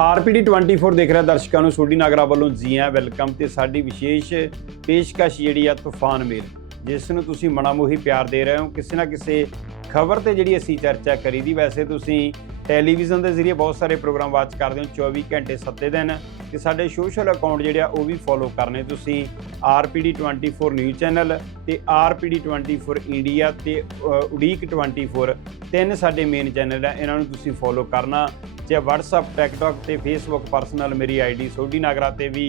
RPD 24 ਦੇਖ ਰਿਹਾ ਦਰਸ਼ਕਾਂ ਨੂੰ ਸੋਢੀ ਨਾਗਰਾ ਵੱਲੋਂ ਜੀ ਆਇਆਂ ਵੈਲਕਮ ਤੇ ਸਾਡੀ ਵਿਸ਼ੇਸ਼ ਪੇਸ਼ਕਸ਼ ਜਿਹੜੀ ਆ ਤੂਫਾਨ ਮੇਲ ਜਿਸ ਨੂੰ ਤੁਸੀਂ ਮਨਾਮੋਹੀ ਪਿਆਰ ਦੇ ਰਹੇ ਹੋ ਕਿਸੇ ਨਾ ਕਿਸੇ ਖਬਰ ਤੇ ਜਿਹੜੀ ਅਸੀਂ ਚਰਚਾ ਕਰੀ ਦੀ ਵੈਸੇ ਤੁਸੀਂ ਟੈਲੀਵਿਜ਼ਨ ਦੇ ਜ਼ਰੀਏ ਬਹੁਤ ਸਾਰੇ ਪ੍ਰੋਗਰਾਮ ਵਾਚ ਕਰਦੇ ਹੋ 24 ਘੰਟੇ 7 ਦਿਨ ਤੇ ਸਾਡੇ ਸੋਸ਼ਲ ਅਕਾਊਂਟ ਜਿਹੜੇ ਆ ਉਹ ਵੀ ਫੋਲੋ ਕਰਨੇ ਤੁਸੀਂ ਆਰਪੀਡੀ 24 ਨਿਊਜ਼ ਚੈਨਲ ਤੇ ਆਰਪੀਡੀ 24 ਇੰਡੀਆ ਤੇ ਅ, ਉਡੀਕ 24 ਤਿੰਨ ਸਾਡੇ ਮੇਨ ਚੈਨਲ ਆ ਇਹਨਾਂ ਨੂੰ ਤੁਸੀਂ ਫੋਲੋ ਕਰਨਾ ਜਾਂ WhatsApp, TikTok ਤੇ Facebook ਪਰਸਨਲ ਮੇਰੀ ਆਈਡੀ ਸੋਢੀ ਨਾਗਰਾ ਤੇ ਵੀ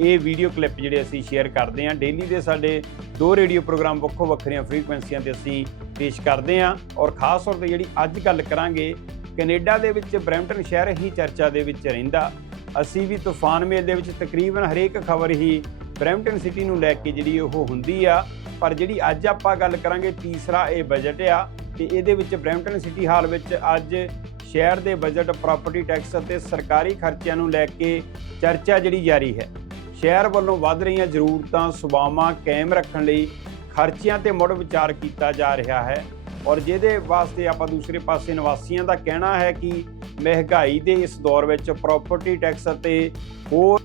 ਇਹ ਵੀਡੀਓ ਕਲਿੱਪ ਜਿਹੜੇ ਅਸੀਂ ਸ਼ੇਅਰ ਕਰਦੇ ਹਾਂ ਡੇਲੀ ਦੇ ਸਾਡੇ ਦੋ ਰੇਡੀਓ ਪ੍ਰੋਗਰਾਮ ਵੱਖੋ ਵੱਖਰੀਆਂ ਫ੍ਰੀਕੁਐਂਸੀਆਂ ਤੇ ਅਸੀਂ ਪੇਸ਼ ਕਰਦੇ ਹਾਂ ਔਰ ਖਾਸ ਤੌਰ ਤੇ ਜਿਹੜੀ ਅੱਜ ਗੱਲ ਕਰਾਂਗੇ, ਕੈਨੇਡਾ ਦੇ ਵਿੱਚ ਬਰੈਂਪਟਨ ਸ਼ਹਿਰ ਹੀ ਚਰਚਾ ਦੇ ਵਿੱਚ ਰਹਿੰਦਾ। ਅਸੀਂ ਵੀ ਤੂਫਾਨ ਮੇਲ ਦੇ ਵਿੱਚ ਤਕਰੀਬਨ ਹਰੇਕ ਖਬਰ ਹੀ ਬਰੈਂਪਟਨ ਸਿਟੀ ਨੂੰ ਲੈ ਕੇ ਜਿਹੜੀ ਉਹ ਹੁੰਦੀ ਆ, ਪਰ ਜਿਹੜੀ ਅੱਜ ਆਪਾਂ ਗੱਲ ਕਰਾਂਗੇ ਤੀਸਰਾ ਇਹ ਬਜਟ ਆ ਤੇ ਇਹਦੇ ਵਿੱਚ ਬਰੈਂਪਟਨ ਸਿਟੀ ਹਾਲ ਵਿੱਚ ਅੱਜ ਸ਼ਹਿਰ ਦੇ ਬਜਟ ਪ੍ਰਾਪਰਟੀ ਟੈਕਸ ਅਤੇ ਸਰਕਾਰੀ ਖਰਚਿਆਂ ਨੂੰ ਲੈ ਕੇ ਚਰਚਾ ਜਿਹੜੀ ਜਾਰੀ ਹੈ। ਸ਼ਹਿਰ ਵੱਲੋਂ ਵੱਧ ਰਹੀਆਂ ਜ਼ਰੂਰਤਾਂ ਸੁਭਾਵਾਂ ਕਾਇਮ ਰੱਖਣ ਲਈ ਖਰਚਿਆਂ ਤੇ ਮੁੜ ਵਿਚਾਰ ਕੀਤਾ ਜਾ ਰਿਹਾ ਹੈ ਔਰ ਜਿਹਦੇ ਵਾਸਤੇ ਆਪਾਂ ਦੂਸਰੇ ਪਾਸੇ ਨਿਵਾਸੀਆਂ ਦਾ ਕਹਿਣਾ ਹੈ ਕਿ ਮਹਿੰਗਾਈ ਦੇ ਇਸ ਦੌਰ ਵਿੱਚ ਪ੍ਰਾਪਰਟੀ ਟੈਕਸ ਅਤੇ ਹੋਰ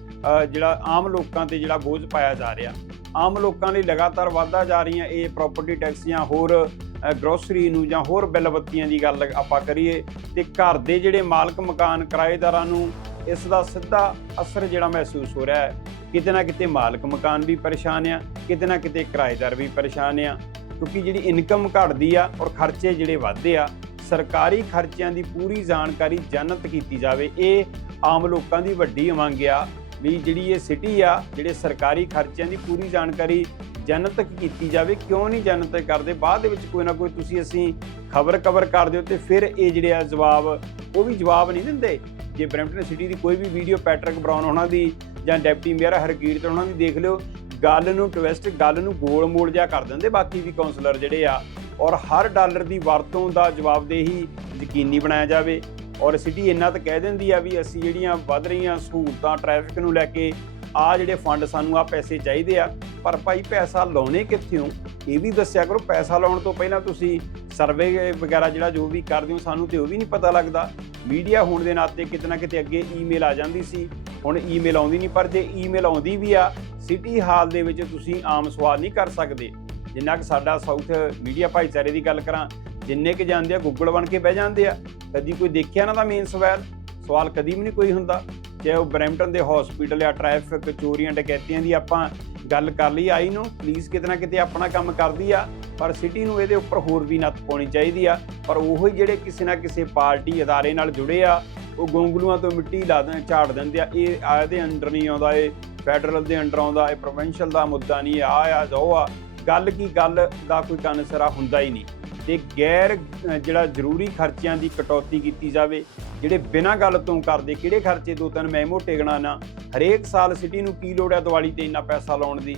ਜਿਹੜਾ ਆਮ ਲੋਕਾਂ ਤੇ ਜਿਹੜਾ ਬੋਝ ਪਾਇਆ ਜਾ ਰਿਹਾ। ਆਮ ਲੋਕਾਂ ਲਈ ਲਗਾਤਾਰ ਵਾਧਾ ਜਾ ਰਹੀਆਂ ਇਹ ਪ੍ਰਾਪਰਟੀ ਟੈਕਸ ਜਾਂ ਹੋਰ ਗਰੋਸਰੀ ਨੂੰ ਜਾਂ ਹੋਰ ਬਿੱਲ ਬੱਤੀਆਂ ਦੀ ਗੱਲ ਆਪਾਂ ਕਰੀਏ, ਤੇ ਘਰ ਦੇ ਜਿਹੜੇ ਮਾਲਕ ਮਕਾਨ ਕਿਰਾਏਦਾਰਾਂ ਨੂੰ ਇਸ ਦਾ ਸਿੱਧਾ ਅਸਰ ਜਿਹੜਾ ਮਹਿਸੂਸ ਹੋ ਰਿਹਾ ਹੈ, ਕਿਤੇ ਨਾ ਕਿਤੇ ਮਾਲਕ ਮਕਾਨ ਵੀ ਪਰੇਸ਼ਾਨ ਆ, ਕਿਤੇ ਨਾ ਕਿਤੇ ਕਿਰਾਏਦਾਰ ਵੀ ਪਰੇਸ਼ਾਨ ਆ, ਕਿਉਂਕਿ ਜਿਹੜੀ ਇਨਕਮ ਘਟਦੀ ਆ ਔਰ ਖਰਚੇ ਜਿਹੜੇ ਵੱਧਦੇ ਆ, ਸਰਕਾਰੀ ਖਰਚਿਆਂ ਦੀ ਪੂਰੀ ਜਾਣਕਾਰੀ ਜਨਤ ਕੀਤੀ ਜਾਵੇ, ਇਹ ਆਮ ਲੋਕਾਂ ਦੀ ਵੱਡੀ ਮੰਗ ਆ, ਵੀ ਜਿਹੜੀ ਇਹ ਸਿਟੀ ਆ, ਜਿਹੜੇ ਸਰਕਾਰੀ ਖਰਚਿਆਂ ਦੀ ਪੂਰੀ ਜਾਣਕਾਰੀ ਜਨਤਕ ਕੀਤੀ ਜਾਵੇ, ਕਿਉਂ ਨਹੀਂ ਜਨਤਕ ਕਰਦੇ? ਬਾਅਦ ਦੇ ਵਿੱਚ ਕੋਈ ਨਾ ਕੋਈ ਤੁਸੀਂ ਅਸੀਂ ਖਬਰ ਕਵਰ ਕਰ ਦਿਓ ਤੇ ਫਿਰ ਇਹ ਜਿਹੜੇ ਆ ਜਵਾਬ, ਉਹ ਵੀ ਜਵਾਬ ਨਹੀਂ ਦਿੰਦੇ। ਜੇ ਬਰੈਂਪਟਨ ਸਿਟੀ ਦੀ ਕੋਈ ਵੀ ਵੀਡੀਓ ਪੈਟਰਿਕ ਬਰਾਊਨ ਉਹਨਾਂ ਦੀ ਜਾਂ ਡਿਪਟੀ ਮੇਅਰ ਹਰਕੀਰਤ ਉਹਨਾਂ ਦੀ ਦੇਖ ਲਿਓ, ਗੱਲ ਨੂੰ ਟਵਿਸਟ, ਗੱਲ ਨੂੰ ਗੋਲ ਮੋਲ ਜਿਹਾ ਕਰ ਦਿੰਦੇ ਬਾਕੀ ਵੀ ਕਾਉਂਸਲਰ ਜਿਹੜੇ ਆ। ਔਰ ਹਰ ਡਾਲਰ ਦੀ ਵਰਤੋਂ ਦਾ ਜਵਾਬਦੇਹੀ ਯਕੀਨੀ ਬਣਾਇਆ ਜਾਵੇ। ਔਰ ਸਿਟੀ ਇੰਨਾ ਤਾਂ ਕਹਿ ਦਿੰਦੀ ਆ ਵੀ ਅਸੀਂ ਜਿਹੜੀਆਂ ਵੱਧ ਰਹੀਆਂ ਸਹੂਲਤਾਂ ਟ੍ਰੈਫਿਕ ਨੂੰ ਲੈ ਕੇ ਆ ਜਿਹੜੇ ਫੰਡ ਸਾਨੂੰ ਆ ਪੈਸੇ ਚਾਹੀਦੇ ਆ, ਪਰ ਭਾਈ ਪੈਸਾ ਲਾਉਣੇ ਕਿੱਥੇ? ਹੋ ਇਹ ਵੀ ਦੱਸਿਆ ਕਰੋ, ਪੈਸਾ ਲਾਉਣ ਤੋਂ ਪਹਿਲਾਂ ਤੁਸੀਂ ਸਰਵੇ ਵਗੈਰਾ ਜਿਹੜਾ ਜੋ ਵੀ ਕਰਦੇ ਹੋ, ਸਾਨੂੰ ਤੇ ਉਹ ਵੀ ਨਹੀਂ ਪਤਾ ਲੱਗਦਾ। ਮੀਡੀਆ ਹੋਣ ਦੇ ਨਾਤੇ ਕਿਤੇ ਨਾ ਕਿਤੇ ਅੱਗੇ ਈਮੇਲ ਆ ਜਾਂਦੀ ਸੀ। ਹੁਣ ਈਮੇਲ ਆਉਂਦੀ ਨਹੀਂ, ਪਰ ਜੇ ਈਮੇਲ ਆਉਂਦੀ ਵੀ ਆ, ਸਿਟੀ ਹਾਲ ਦੇ ਵਿੱਚ ਤੁਸੀਂ ਆਮ ਸਵਾਲ ਨਹੀਂ ਕਰ ਸਕਦੇ। ਜਿੰਨਾ ਕਿ ਸਾਡਾ ਸਾਊਥ ਮੀਡੀਆ ਭਾਈਚਾਰੇ ਦੀ ਗੱਲ ਕਰਾਂ ਜਿੰਨੇ ਕਿ ਜਾਂਦੇ ਆ ਗੂਗਲ ਬਣ ਕੇ ਬਹਿ ਜਾਂਦੇ ਆ। ਕਦੀ ਕੋਈ ਦੇਖਿਆ ਨਾ ਤਾਂ ਮੇਨ ਸਵਾਲ? ਸਵਾਲ ਕਦੀ ਵੀ ਨਹੀਂ ਕੋਈ ਹੁੰਦਾ। ਜੇ ਉਹ ਬਰੈਂਪਟਨ ਦੇ ਹਸਪੀਟਲ ਆ ਟ੍ਰੈਫਿਕ ਚੋਰੀਆਂ, ਡਕੈਤੀਆਂ ਦੀ ਆਪਾਂ ਗੱਲ ਕਰ ਲਈ ਆਈ ਨੂੰ ਪੁਲਿਸ ਕਿਤੇ ਨਾ ਕਿਤੇ ਆਪਣਾ ਕੰਮ ਕਰਦੀ ਆ, ਪਰ ਸਿਟੀ ਨੂੰ ਇਹਦੇ ਉੱਪਰ ਹੋਰ ਵੀ ਨੱਥ ਪਾਉਣੀ ਚਾਹੀਦੀ ਆ। ਪਰ ਉਹੀ ਜਿਹੜੇ ਕਿਸੇ ਨਾ ਕਿਸੇ ਪਾਰਟੀ ਅਦਾਰੇ ਨਾਲ ਜੁੜੇ ਆ, ਉਹ ਗੋਂਗਲੂਆਂ ਤੋਂ ਮਿੱਟੀ ਲਾ ਦਿੰਦੇ ਝਾੜ ਦਿੰਦੇ ਆ। ਇਹ ਆ ਇਹਦੇ ਅੰਡਰ ਨਹੀਂ ਆਉਂਦਾ, ਇਹ ਫੈਡਰਲ ਦੇ ਅੰਡਰ ਆਉਂਦਾ, ਇਹ ਪ੍ਰੋਵਿੰਸ਼ੀਅਲ ਦਾ ਮੁੱਦਾ ਨਹੀਂ ਆ ਆ ਜੋ ਆ। ਗੱਲ ਕੀ ਗੱਲ ਦਾ ਕੋਈ ਕਨਸਰਾ ਹੁੰਦਾ ਹੀ ਨਹੀਂ। ਤੇ ਗੈਰ ਜਿਹੜਾ ਜ਼ਰੂਰੀ ਖਰਚਿਆਂ ਦੀ ਕਟੌਤੀ ਕੀਤੀ ਜਾਵੇ, ਜਿਹੜੇ ਬਿਨਾਂ ਗੱਲ ਤੋਂ ਕਰਦੇ, ਕਿਹੜੇ ਖਰਚੇ ਦੋ ਤਿੰਨ ਮੈਂ ਮੋਟੇ ਗਣਾ ਹਰੇਕ ਸਾਲ ਸਿਟੀ ਨੂੰ ਕੀ ਲੋੜ ਹੈ ਦੀਵਾਲੀ ਤੇ ਇੰਨਾ ਪੈਸਾ ਲਾਉਣ ਦੀ?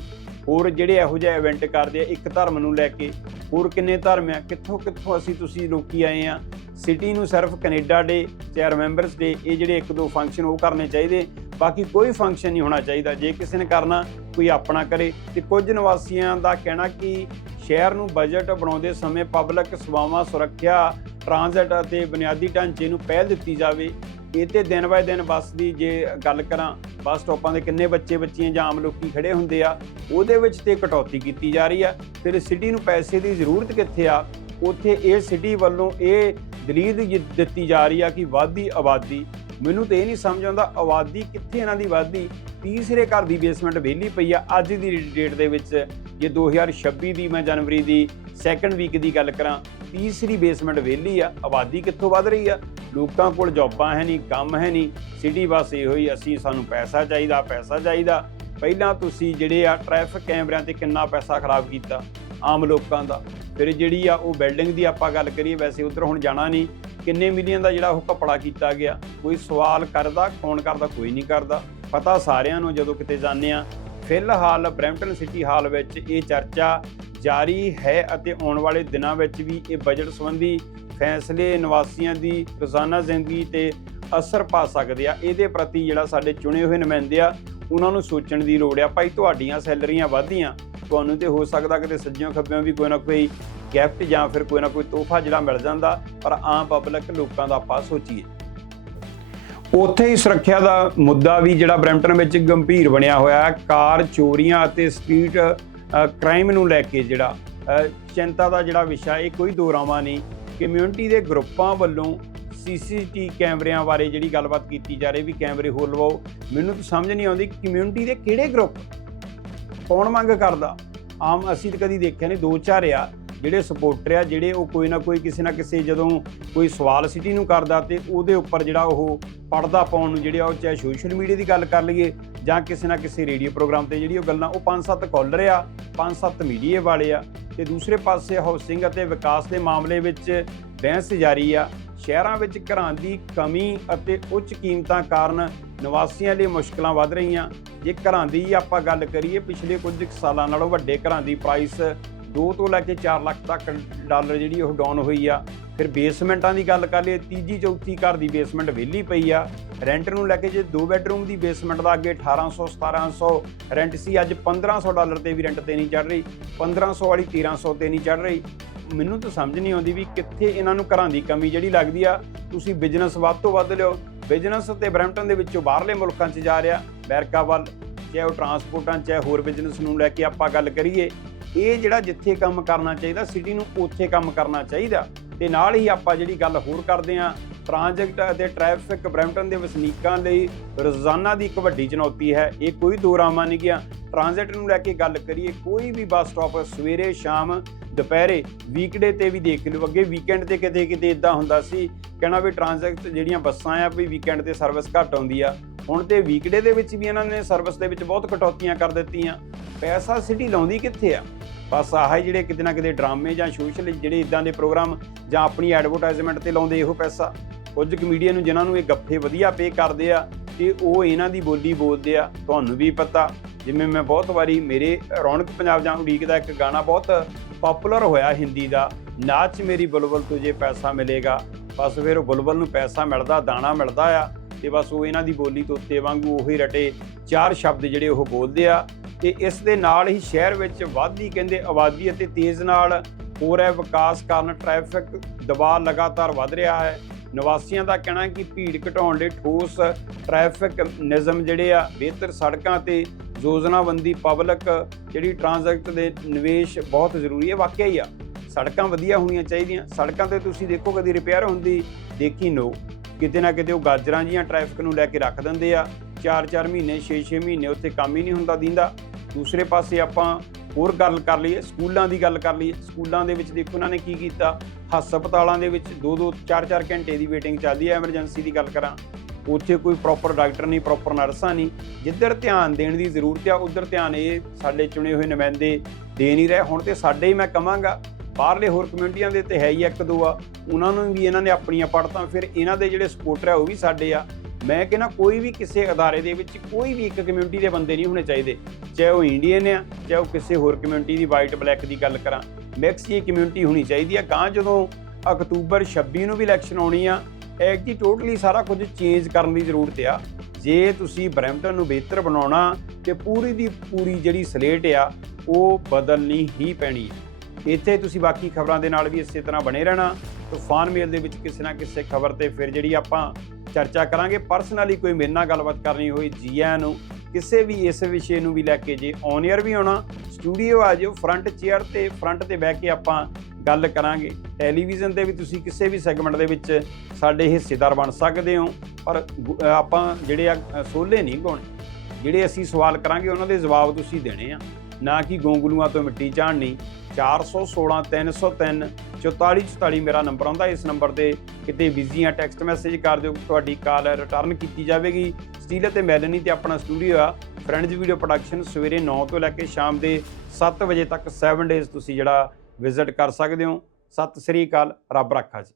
ਹੋਰ ਜਿਹੜੇ ਇਹੋ ਜਿਹੇ ਇਵੈਂਟ ਕਰਦੇ ਆ, ਇੱਕ ਧਰਮ ਨੂੰ ਲੈ ਕੇ, ਹੋਰ ਕਿੰਨੇ ਧਰਮ ਆ, ਕਿੱਥੋਂ ਕਿੱਥੋਂ ਅਸੀਂ ਤੁਸੀਂ ਲੋਕੀ ਆਏ ਆ? ਸਿਟੀ ਨੂੰ ਸਿਰਫ ਕੈਨੇਡਾ ਡੇ ਜਾਂ ਰਿਮੈਂਬਰਸ ਡੇ ਇਹ ਜਿਹੜੇ ਇੱਕ ਦੋ ਫੰਕਸ਼ਨ ਉਹ ਕਰਨੇ ਚਾਹੀਦੇ। ਬਾਕੀ ਕੋਈ ਫੰਕਸ਼ਨ ਨਹੀਂ ਹੋਣਾ ਚਾਹੀਦਾ। ਜੇ ਕਿਸੇ ਨੇ ਕਰਨਾ, ਕੋਈ ਆਪਣਾ ਕਰੇ। ਤੇ ਕੁਝ ਨਿਵਾਸੀਆਂ ਦਾ ਕਹਿਣਾ ਕਿ ਸ਼ਹਿਰ ਨੂੰ ਬਜਟ ਬਣਾਉਂਦੇ ਸਮੇਂ ਪਬਲਿਕ ਸੇਵਾਵਾਂ ਸੁਰੱਖਿਆ ਟ੍ਰਾਂਜ਼ਿਟ ਅਤੇ ਬੁਨਿਆਦੀ ਢਾਂਚੇ ਨੂੰ ਪਹਿਲ ਦਿੱਤੀ ਜਾਵੇ। ਇਹ ਤੇ ਦਿਨ ਬਾਏ ਦਿਨ ਬੱਸ ਦੀ ਜੇ ਗੱਲ ਕਰਾਂ, ਬੱਸ ਸਟਾਪਾਂ ਦੇ ਕਿੰਨੇ ਬੱਚੇ ਬੱਚੀਆਂ ਜਾਂ ਆਮ ਲੋਕੀ ਖੜੇ ਹੁੰਦੇ ਆ, ਉਹਦੇ ਵਿੱਚ ਤੇ ਕਟੌਤੀ ਕੀਤੀ ਜਾ ਰਹੀ ਆ। ਫਿਰ ਸਿਟੀ ਨੂੰ ਪੈਸੇ ਦੀ ਜ਼ਰੂਰਤ ਕਿੱਥੇ ਆ? ਉੱਥੇ ਇਹ ਸਿਟੀ ਵੱਲੋਂ ਇਹ ਦਲੀਲ ਜਿ- ਦਿੱਤੀ ਜਾ ਰਹੀ ਆ ਕਿ ਵਾਧੀ, ਆਬਾਦੀ। ਮੈਨੂੰ ਤੇ ਇਹ ਨਹੀਂ ਸਮਝ ਆਉਂਦਾ, ਆਬਾਦੀ ਕਿੱਥੇ ਇਹਨਾਂ ਦੀ ਵਾਧੀ? ਤੀਸਰੇ ਘਰ ਦੀ ਬੇਸਮੈਂਟ ਵਿਹਲੀ ਪਈ ਆ, ਅੱਜ ਦੀ ਡੇਟ ਦੇ ਵਿੱਚ ਜੇ 2026 ਦੀ ਮੈਂ ਜਨਵਰੀ ਦੀ ਸੈਕੰਡ ਵੀਕ ਦੀ ਗੱਲ ਕਰਾਂ, ਤੀਸਰੀ ਬੇਸਮੈਂਟ ਵਿਹਲੀ ਆ, ਆਬਾਦੀ ਕਿੱਥੋਂ ਵੱਧ ਰਹੀ ਆ? ਲੋਕਾਂ ਕੋਲ ਜੌਬਾਂ ਹੈ ਨਹੀਂ, ਕੰਮ ਹੈ ਨਹੀਂ, ਸਿਟੀ ਬਸ ਇਹੋ ਹੀ ਅਸੀਂ ਸਾਨੂੰ ਪੈਸਾ ਚਾਹੀਦਾ ਪੈਸਾ ਚਾਹੀਦਾ। ਪਹਿਲਾਂ ਤੁਸੀਂ ਜਿਹੜੇ ਆ ਟ੍ਰੈਫਿਕ ਕੈਮਰਿਆਂ ਤੇ ਕਿੰਨਾ ਪੈਸਾ ਖਰਾਬ ਕੀਤਾ ਆਮ ਲੋਕਾਂ ਦਾ। ਫਿਰ ਜਿਹੜੀ ਆ ਉਹ ਬਿਲਡਿੰਗ ਦੀ ਆਪਾਂ ਗੱਲ ਕਰੀਏ, ਵੈਸੇ ਉਧਰ ਹੁਣ ਜਾਣਾ ਨਹੀਂ, ਕਿੰਨੇ ਮਿਲੀਅਨ ਦਾ ਜਿਹੜਾ ਉਹ ਕਪੜਾ ਕੀਤਾ ਗਿਆ। ਕੋਈ ਸਵਾਲ ਕਰਦਾ, ਕੌਣ ਕਰਦਾ, ਕੋਈ ਨਹੀਂ ਕਰਦਾ। ਪਤਾ ਸਾਰਿਆਂ ਨੂੰ ਜਦੋਂ ਕਿਤੇ ਜਾਂਦੇ ਆ, ਫਿਲਹਾਲ ਬਰੈਂਪਟਨ ਸਿਟੀ ਹਾਲ ਵਿੱਚ ਇਹ ਚਰਚਾ ਜਾਰੀ ਹੈ ਅਤੇ ਆਉਣ ਵਾਲੇ ਦਿਨਾਂ ਵਿੱਚ ਵੀ ਇਹ ਬਜਟ ਸੰਬੰਧੀ ਫੈਸਲੇ ਨਿਵਾਸੀਆਂ ਦੀ ਰੋਜ਼ਾਨਾ ਜ਼ਿੰਦਗੀ ਤੇ ਅਸਰ ਪਾ ਸਕਦੇ ਆ। ਇਹਦੇ ਪ੍ਰਤੀ ਜਿਹੜਾ ਸਾਡੇ ਚੁਣੇ ਹੋਏ ਨੁਮਾਇੰਦੇ ਆ, ਉਹਨਾਂ ਨੂੰ ਸੋਚਣ ਦੀ ਲੋੜ ਆ। ਭਾਈ, ਤੁਹਾਡੀਆਂ ਸੈਲਰੀਆਂ ਵਧਦੀਆਂ, ਤੁਹਾਨੂੰ ਤੇ ਹੋ ਸਕਦਾ ਕਿਤੇ ਸੱਜਿਓਂ ਖੱਬਿਓਂ ਵੀ ਕੋਈ ਨਾ ਕੋਈ ਗਿਫਟ ਜਾਂ ਫਿਰ ਕੋਈ ਨਾ ਕੋਈ ਤੋਹਫਾ ਜਿਹੜਾ ਮਿਲ ਜਾਂਦਾ, ਪਰ ਆਮ ਪਬਲਿਕ ਲੋਕਾਂ ਦਾ ਆਪਾਂ ਸੋਚੀਏ। ਉੱਥੇ ਹੀ ਸੁਰੱਖਿਆ ਦਾ ਮੁੱਦਾ ਵੀ ਜਿਹੜਾ ਬਰੈਂਪਟਨ ਵਿੱਚ ਗੰਭੀਰ ਬਣਿਆ ਹੋਇਆ ਹੈ। ਕਾਰ ਚੋਰੀਆਂ ਅਤੇ ਸਟਰੀਟ ਕ੍ਰਾਈਮ ਨੂੰ ਲੈ ਕੇ ਜਿਹੜਾ ਚਿੰਤਾ ਦਾ ਜਿਹੜਾ ਵਿਸ਼ਾ, ਇਹ ਕੋਈ ਦੋ ਰਾਵਾਂ ਨਹੀਂ। ਕਮਿਊਨਿਟੀ ਦੇ ਗਰੁੱਪਾਂ ਵੱਲੋਂ ਸੀਸੀਟੀ ਕੈਮਰਿਆਂ ਬਾਰੇ ਜਿਹੜੀ ਗੱਲਬਾਤ ਕੀਤੀ ਜਾ ਰਹੀ ਵੀ ਕੈਮਰੇ ਹੋਰ ਲਵਾਓ, ਮੈਨੂੰ ਤਾਂ ਸਮਝ ਨਹੀਂ ਆਉਂਦੀ ਕਮਿਊਨਿਟੀ ਦੇ ਕਿਹੜੇ ਗਰੁੱਪ ਕੌਣ ਮੰਗ ਕਰਦਾ? ਆਮ ਅਸੀਂ ਤਾਂ ਕਦੀ ਦੇਖਿਆ ਨਹੀਂ, ਦੋ ਚਾਰ ਆ ਜਿਹੜੇ ਸਪੋਰਟਰ ਆ, ਜਿਹੜੇ ਉਹ ਕੋਈ ਨਾ ਕੋਈ ਕਿਸੇ ਨਾ ਕਿਸੇ ਜਦੋਂ ਕੋਈ ਸਵਾਲ ਸਿਟੀ ਨੂੰ ਕਰਦਾ ਤੇ ਉਹਦੇ ਉੱਪਰ ਜਿਹੜਾ ਉਹ ਪੜਦਾ ਪਾਉਣ ਨੂੰ ਜਿਹੜੇ ਆ ਉਹ ਚਾਹੇ ਸੋਸ਼ਲ ਮੀਡੀਆ ਦੀ ਗੱਲ ਕਰ ਲਈਏ ਜਾਂ ਕਿਸੇ ਨਾ ਕਿਸੇ ਰੇਡੀਓ ਪ੍ਰੋਗਰਾਮ ਤੇ ਜਿਹੜੀ ਉਹ ਗੱਲਾਂ, ਉਹ ਪੰਜ ਸੱਤ ਕਾਲਰ ਆ, ਪੰਜ ਸੱਤ ਮੀਡੀਆ ਵਾਲੇ ਆ। ਤੇ ਦੂਸਰੇ ਪਾਸੇ ਹਾਊਸਿੰਗ ਅਤੇ ਵਿਕਾਸ ਦੇ ਮਾਮਲੇ ਵਿੱਚ ਬਹਿਸ ਜਾਰੀ ਆ। ਸ਼ਹਿਰਾਂ ਵਿੱਚ ਘਰਾਂ ਦੀ ਕਮੀ ਅਤੇ ਉੱਚ ਕੀਮਤਾਂ ਕਾਰਨ ਨਿਵਾਸੀਆਂ ਲਈ ਮੁਸ਼ਕਲਾਂ ਵੱਧ ਰਹੀਆਂ। ਜੇ ਘਰਾਂ ਦੀ ਆਪਾਂ ਗੱਲ ਕਰੀਏ, ਪਿਛਲੇ ਕੁਝ ਕੁ ਸਾਲਾਂ ਨਾਲੋਂ ਵੱਡੇ ਘਰਾਂ ਦੀ ਪ੍ਰਾਈਸ 2 ਤੋਂ ਲੈ ਕੇ 4 ਲੱਖ ਤੱਕ ਡਾਲਰ ਜਿਹੜੀ ਉਹ ਡਾਊਨ ਹੋਈ ਆ। ਫਿਰ ਬੇਸਮੈਂਟਾਂ ਦੀ ਗੱਲ ਕਰ ਲਈਏ, ਤੀਜੀ ਚੌਥੀ ਘਰ ਦੀ ਬੇਸਮੈਂਟ ਵਿਹਲੀ ਪਈ ਆ। ਰੈਂਟ ਨੂੰ ਲੈ ਕੇ ਜੇ ਦੋ ਬੈੱਡਰੂਮ ਦੀ ਬੇਸਮੈਂਟ ਦਾ ਅੱਗੇ 1800 1700 ਰੈਂਟ ਸੀ ਅੱਜ 1500 ਡਾਲਰ ਤੇ ਵੀ ਰੈਂਟ ਤੇ ਨਹੀਂ ਚੜ ਰਹੀ 1500 ਵਾਲੀ 1300 ਤੇ ਨਹੀਂ ਚੜ ਰਹੀ। ਮੈਨੂੰ ਤਾਂ ਸਮਝ ਨਹੀਂ ਆਉਂਦੀ ਵੀ ਕਿੱਥੇ ਇਹਨਾਂ ਨੂੰ ਘਰਾਂ ਦੀ ਕਮੀ ਜਿਹੜੀ ਲੱਗਦੀ ਆ, ਤੁਸੀਂ ਬਿਜ਼ਨਸ ਵੱਧ ਤੋਂ ਵੱਧ ਲਿਓ। ਬਿਜ਼ਨਸ ਤੇ ਬਰੈਂਪਟਨ ਦੇ ਵਿੱਚੋਂ ਬਾਹਰਲੇ ਮੁਲਕਾਂ 'ਚ ਜਾ ਰਿਹਾ, ਅਮਰੀਕਾ ਵੱਲ, ਚਾਹੇ ਉਹ ਟਰਾਂਸਪੋਰਟਾਂ ਚਾਹੇ ਹੋਰ ਬਿਜ਼ਨਸ ਨੂੰ ਲੈ ਕੇ ਆਪਾਂ ਗੱਲ ਕਰੀਏ। ਇਹ ਜਿਹੜਾ ਜਿੱਥੇ ਕੰਮ ਕਰਨਾ ਚਾਹੀਦਾ ਸਿਟੀ ਨੂੰ ਉੱਥੇ ਕੰਮ ਕਰਨਾ ਚਾਹੀਦਾ। ਤੇ ਨਾਲ ਹੀ ਆਪਾਂ ਜਿਹੜੀ ਗੱਲ ਹੋਰ ਕਰਦੇ ਆਂ ਟ੍ਰਾਂਜੈਕਟ ਅਤੇ ਟ੍ਰੈਫਿਕ ਬਰੈਂਪਟਨ ਦੇ ਵਸਨੀਕਾਂ ਲਈ ਰੋਜ਼ਾਨਾ ਦੀ ਇੱਕ ਵੱਡੀ ਚੁਣੌਤੀ ਹੈ, ਇਹ ਕੋਈ ਦੋ ਰਾਮਾਂ ਨਹੀਂ ਗਿਆ। ਟ੍ਰਾਂਜੈਕਟ ਨੂੰ ਲੈ ਕੇ ਗੱਲ ਕਰੀਏ, ਕੋਈ ਵੀ ਬੱਸ ਸਟਾਪ ਸਵੇਰੇ, ਸ਼ਾਮ, ਦੁਪਹਿਰੇ ਵੀਕਡੇ ਤੇ ਵੀ ਦੇਖ ਲਿਓ। ਅੱਗੇ ਵੀਕਐਂਡ ਤੇ ਕਿਤੇ ਕਿਤੇ ਇਦਾਂ ਹੁੰਦਾ ਸੀ, ਕਹਿਣਾ ਵੀ ਟ੍ਰਾਂਜੈਕਟ ਜਿਹੜੀਆਂ ਬੱਸਾਂ ਆ, ਵੀ ਵੀਕਐਂਡ ਤੇ ਸਰਵਿਸ ਘੱਟ ਆਉਂਦੀ ਆ। ਹੁਣ ਤੇ ਵੀਕਡੇ ਦੇ ਵਿੱਚ ਵੀ ਇਹਨਾਂ ਨੇ ਸਰਵਿਸ ਦੇ ਵਿੱਚ ਬਹੁਤ ਕਟੌਤੀਆਂ ਕਰ ਦਿੱਤੀਆਂ। ਪੈਸਾ ਸਿਟੀ ਲਾਉਂਦੀ ਕਿੱਥੇ ਆ? ਬਸ ਆਹ ਜਿਹੜੇ ਕਿਤੇ ਨਾ ਕਿਤੇ ਡਰਾਮੇ ਜਾਂ ਸੋਸ਼ਲ ਜਿਹੜੇ ਇਦਾਂ ਦੇ ਪ੍ਰੋਗਰਾਮ ਜਾਂ ਆਪਣੀ ਐਡਵਰਟਾਈਜ਼ਮੈਂਟ ਤੇ ਲਾਉਂਦੇ ਇਹੋ ਪੈਸਾ। ਕੁਝ ਕਮੇਡੀਅਨ ਨੂੰ ਜਿਨ੍ਹਾਂ ਨੂੰ ਇਹ ਗੱਫੇ ਵਧੀਆ ਪੇ ਕਰਦੇ ਆ ਤੇ ਉਹ ਇਹਨਾਂ ਦੀ ਬੋਲੀ ਬੋਲਦੇ ਆ, ਤੁਹਾਨੂੰ ਵੀ ਪਤਾ। ਜਿਵੇਂ ਮੈਂ ਬਹੁਤ ਵਾਰੀ ਮੇਰੇ ਰੌਣਕ ਪੰਜਾਬ ਜਾਂ ਉਡੀਕ ਦਾ ਇੱਕ ਗਾਣਾ ਬਹੁਤ ਪਪੂਲਰ ਹੋਇਆ ਹਿੰਦੀ ਦਾ, ਨਾਚ ਮੇਰੀ ਬੁਲਬੁਲ ਤੁਝੇ ਪੈਸਾ ਮਿਲੇਗਾ। ਬਸ ਫਿਰ ਉਹ ਬੁਲਬੁਲ ਨੂੰ ਪੈਸਾ ਮਿਲਦਾ, ਦਾਣਾ ਮਿਲਦਾ ਆ ਤੇ ਬਸ ਉਹ ਇਹਨਾਂ ਦੀ ਬੋਲੀ ਤੋਂ ਤੋਤੇ ਵਾਂਗੂ ਉਹੀ ਰਟੇ। ਚਾਰ ਸ਼ਬਦ ਜਿਹੜੇ ਉਹ ਬੋਲਦੇ ਆ। ਤੇ ਇਸ ਦੇ ਨਾਲ ਹੀ ਸ਼ਹਿਰ ਵਿੱਚ ਵਾਧੀ ਕਹਿੰਦੇ ਆਬਾਦੀ ਅਤੇ ਤੇਜ਼ ਨਾਲ ਹੋ ਰਿਹਾ ਵਿਕਾਸ ਕਾਰਨ ਟ੍ਰੈਫਿਕ ਦਬਾਅ ਲਗਾਤਾਰ ਵੱਧ ਰਿਹਾ ਹੈ। ਨਿਵਾਸੀਆਂ ਦਾ ਕਹਿਣਾ ਹੈ ਕਿ ਭੀੜ ਘਟਾਉਣ ਲਈ ਠੋਸ ਟ੍ਰੈਫਿਕ ਨਿਯਮ ਜਿਹੜੇ ਆ, ਬਿਹਤਰ ਸੜਕਾਂ ਤੇ ਯੋਜਨਾਬੰਦੀ ਪਬਲਿਕ ਜਿਹੜੀ ਟ੍ਰਾਂਜੈਕਟ ਦੇ ਨਿਵੇਸ਼ ਬਹੁਤ ਜ਼ਰੂਰੀ ਹੈ, ਵਾਕਿਆ ਹੀ ਆ। ਸੜਕਾਂ ਵਧੀਆ ਹੋਣੀਆਂ ਚਾਹੀਦੀਆਂ। ਸੜਕਾਂ ਤੇ ਤੁਸੀਂ ਦੇਖੋ ਕਦੀ ਰਿਪੇਅਰ ਹੁੰਦੀ ਦੇਖੀ ਨੋ। ਕਿਤੇ ਨਾ ਕਿਤੇ ਉਹ ਗਾਜਰਾਂ ਜੀਆਂ ਟ੍ਰੈਫਿਕ ਨੂੰ ਲੈ ਕੇ ਰੱਖ ਦਿੰਦੇ ਆ। 4-4 ਮਹੀਨੇ 6-6 ਮਹੀਨੇ ਉੱਥੇ ਕੰਮ ਹੀ ਨਹੀਂ ਹੁੰਦਾ ਦਿੰਦਾ। ਦੂਸਰੇ ਪਾਸੇ ਆਪਾਂ ਹੋਰ ਗੱਲ ਕਰ ਲਈਏ, ਸਕੂਲਾਂ ਦੀ ਗੱਲ ਕਰ ਲਈਏ। ਸਕੂਲਾਂ ਦੇ ਵਿੱਚ ਦੇਖੋ ਉਹਨਾਂ ਨੇ ਕੀ ਕੀਤਾ? ਹਸਪਤਾਲਾਂ ਦੇ ਵਿੱਚ 2-2 4-4 ਘੰਟੇ ਦੀ ਵੇਟਿੰਗ ਚੱਲਦੀ ਹੈ ਐਮਰਜੈਂਸੀ ਦੀ ਗੱਲ ਕਰਾਂ। ਉੱਥੇ ਕੋਈ ਪ੍ਰੋਪਰ ਡਾਕਟਰ ਨਹੀਂ ਪ੍ਰੋਪਰ ਨਰਸਾਂ ਨਹੀਂ। ਜਿੱਧਰ ਧਿਆਨ ਦੇਣ ਦੀ ਜ਼ਰੂਰਤ ਆ, ਉਧਰ ਧਿਆਨ ਇਹ ਸਾਡੇ ਚੁਣੇ ਹੋਏ ਨੁਮਾਇੰਦੇ ਦੇ ਨਹੀਂ ਰਹੇ। ਹੁਣ ਤੇ ਸਾਡੇ ਹੀ ਮੈਂ ਕਹਾਂਗਾ ਬਾਹਰਲੇ ਹੋਰ ਕਮਿਊਨਿਟੀਆਂ ਦੇ ਤੇ ਹੈ ਹੀ ਇੱਕ ਦੋ ਆ। ਉਹਨਾਂ ਨੂੰ ਵੀ ਇਹਨਾਂ ਨੇ ਆਪਣੀਆਂ ਪੜਤਾਂ ਫਿਰ ਇਹਨਾਂ ਦੇ ਜਿਹੜੇ ਸਪੋਰਟਰ ਆ ਉਹ ਵੀ ਸਾਡੇ ਆ। ਮੈਂ ਕਹਿੰਦਾ ਕੋਈ ਵੀ ਕਿਸੇ ਅਦਾਰੇ ਦੇ ਵਿੱਚ ਕੋਈ ਵੀ ਇੱਕ ਕਮਿਊਨਿਟੀ ਦੇ ਬੰਦੇ ਨਹੀਂ ਹੋਣੇ ਚਾਹੀਦੇ। ਚਾਹੇ ਉਹ ਇੰਡੀਅਨ ਆ, ਚਾਹੇ ਉਹ ਕਿਸੇ ਹੋਰ ਕਮਿਊਨਿਟੀ ਦੀ ਵਾਈਟ ਬਲੈਕ ਦੀ ਗੱਲ ਕਰਾਂ। ਮਿਕਸ ਜੀ ਕਮਿਊਨਿਟੀ ਹੋਣੀ ਚਾਹੀਦੀ ਆ। ਗਾਂ ਜਦੋਂ ਅਕਤੂਬਰ 26 ਨੂੰ ਵੀ ਇਲੈਕਸ਼ਨ ਆਉਣੀ ਆ ਐਕਚੁਅਲੀ ਟੋਟਲੀ ਸਾਰਾ ਕੁਝ ਚੇਂਜ ਕਰਨ ਦੀ ਜ਼ਰੂਰਤ ਆ। ਜੇ ਤੁਸੀਂ ਬਰੈਂਪਟਨ ਨੂੰ ਬਿਹਤਰ ਬਣਾਉਣਾ ਤੇ ਪੂਰੀ ਦੀ ਪੂਰੀ ਜਿਹੜੀ ਸਲੇਟ ਆ, ਉਹ ਬਦਲਣੀ ਹੀ ਪੈਣੀ। ਹੈ ਇੱਥੇ ਤੁਸੀਂ ਬਾਕੀ ਖਬਰਾਂ ਦੇ ਨਾਲ ਵੀ ਇਸੇ ਤਰ੍ਹਾਂ ਬਣੇ ਰਹਿਣਾ। ਤੂਫਾਨ ਮੇਲ ਦੇ ਵਿੱਚ ਕਿਸੇ ਨਾ ਕਿਸੇ ਖਬਰ ਤੇ ਫਿਰ ਜਿਹੜੀ ਆਪਾਂ ਚਰਚਾ ਕਰਾਂਗੇ। ਪਰਸਨਲੀ ਕੋਈ ਮੇਰੇ ਨਾਲ ਗੱਲਬਾਤ ਕਰਨੀ ਹੋਈ ਜੀ ਆਇਆਂ ਨੂੰ ਕਿਸੇ ਵੀ ਇਸ ਵਿਸ਼ੇ ਨੂੰ ਵੀ ਲੈ ਕੇ ਜੇ ਔਨ 에ਅਰ ਵੀ ਆਉਣਾ ਸਟੂਡੀਓ ਆ ਜਿਓ ਫਰੰਟ ਚੇਅਰ ਤੇ ਫਰੰਟ ਤੇ ਬਹਿ ਕੇ ਆਪਾਂ ਗੱਲ ਕਰਾਂਗੇ। ਟੈਲੀਵਿਜ਼ਨ ਤੇ ਵੀ ਤੁਸੀਂ ਕਿਸੇ ਵੀ ਸੈਗਮੈਂਟ ਦੇ ਵਿੱਚ ਸਾਡੇ ਹਿੱਸੇਦਾਰ ਬਣ ਸਕਦੇ ਹੋ। ਪਰ ਗੁ- ਆਪਾਂ ਜਿਹੜੇ ਆ ਅ, ਸੋਲੇ ਨਹੀਂ ਗਾਉਣੇ। ਜਿਹੜੇ ਅਸੀਂ ਸਵਾਲ ਕਰਾਂਗੇ ਉਹਨਾਂ ਦੇ ਜਵਾਬ ਤੁਸੀਂ ਦੇਣੇ ਆ। ਨਾ ਕਿ ਗੋਂਗਲੂਆਂ ਤੋਂ ਮਿੱਟੀ ਝਾੜਨੀ। 416 303 4444 ਮੇਰਾ ਨੰਬਰ ਆਉਂਦਾ। ਇਸ ਨੰਬਰ ਤੇ ਕਿਤੇ ਬਿਜ਼ੀ ਆ ਟੈਕਸਟ ਮੈਸੇਜ ਕਰ ਦਿਓ, ਤੁਹਾਡੀ ਕਾਲ ਰਿਟਰਨ ਕੀਤੀ ਜਾਵੇਗੀ। ਸਟੀਲ ਅਤੇ ਮੈਲਨੀ ਤੇ ਆਪਣਾ ਸਟੂਡੀਓ ਆ। ਫਰੈਂਡਸ ਵੀਡੀਓ ਪ੍ਰੋਡਕਸ਼ਨ ਸਵੇਰੇ 9 ਤੋਂ ਲੈ ਕੇ ਸ਼ਾਮ ਦੇ 7 ਵਜੇ ਤੱਕ 7 ਡੇਜ਼ ਤੁਸੀਂ ਜਿਹੜਾ ਵਿਜ਼ਿਟ ਕਰ ਸਕਦੇ ਹੋ। ਸਤਿ ਸ੍ਰੀ ਅਕਾਲ, ਰੱਬ ਰੱਖਾ ਜੀ।